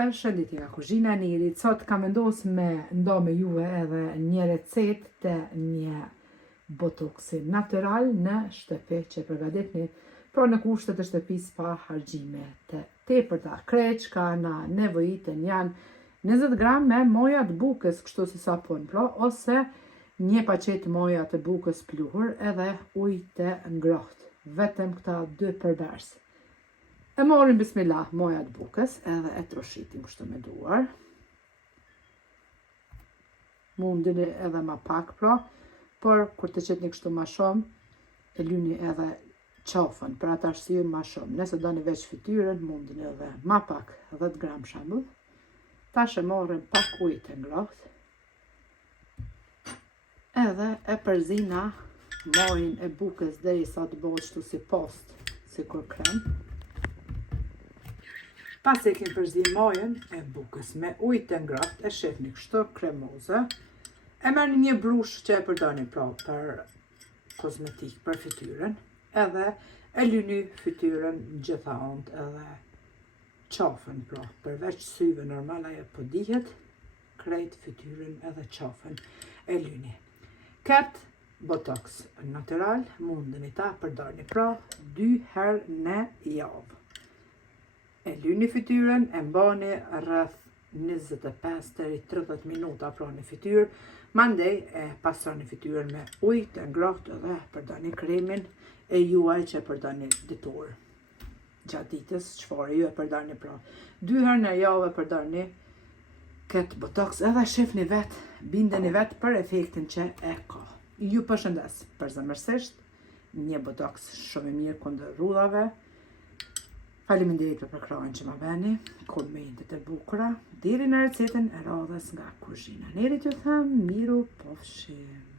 Përshëndetje nga kuzhina e Nirit. Sot kam vendosur me ndo me juve edhe një recetë të një botoksi natyral në shtëpi që përgatitni pra në kushtet e shtëpisë pa harxime të tepërta. Kreç ka na nevojitën janë 20 gram me moja të bukës, kështu si sapun, pra, ose një paqet moja të bukës pluhur edhe ujë të ngrohtë. Vetëm këta dy përbërës. E morim bismillah moja të bukës edhe e troshitim kështu me duar. Mundini edhe ma pak pra, por kur të qetni kështu ma shumë, e lyni edhe qafën, për atë arsye ma shumë. Nëse doni veç fytyrën, mundini edhe ma pak, 10 gram shambull. Tash e morim pak ujë të ngrohtë. Edhe e përzina mojën e bukës derisa të bëhet kështu si post, si kur krem. Pas e kemi përzi mojën e bukës me ujë të ngrohtë, e shefni kështu kremoze. E merrni një brush që e përdorni pra për kozmetik, për fytyrën, edhe e lyni fytyrën gjithaont edhe qafën pra, përveç syve normal ajo po dihet, krejt fytyrën edhe qafën e lyni. Këtë botoks natyral mundeni ta përdorni pra 2 herë në javë. E lyni fytyrën, e mbani rreth 25 deri 30 minuta pra në fytyrë, mandej e pastroni fytyrën me ujë të ngrohtë dhe përdorni kremin e juaj që përdorni ditur. Gjatë ditës, çfarë ju e përdorni pra 2 herë në javë përdorni këtë botoks edhe shihni vetë, bindeni vetë për efektin që e ka. Ju përshëndes përzemërsisht, një botoks shumë i mirë kundër rrudhave. Faleminderit për krahun që më bëni, komentet e bukura, deri në recetën e radhës nga kuzhina e Nirit, ju them miru pofshim.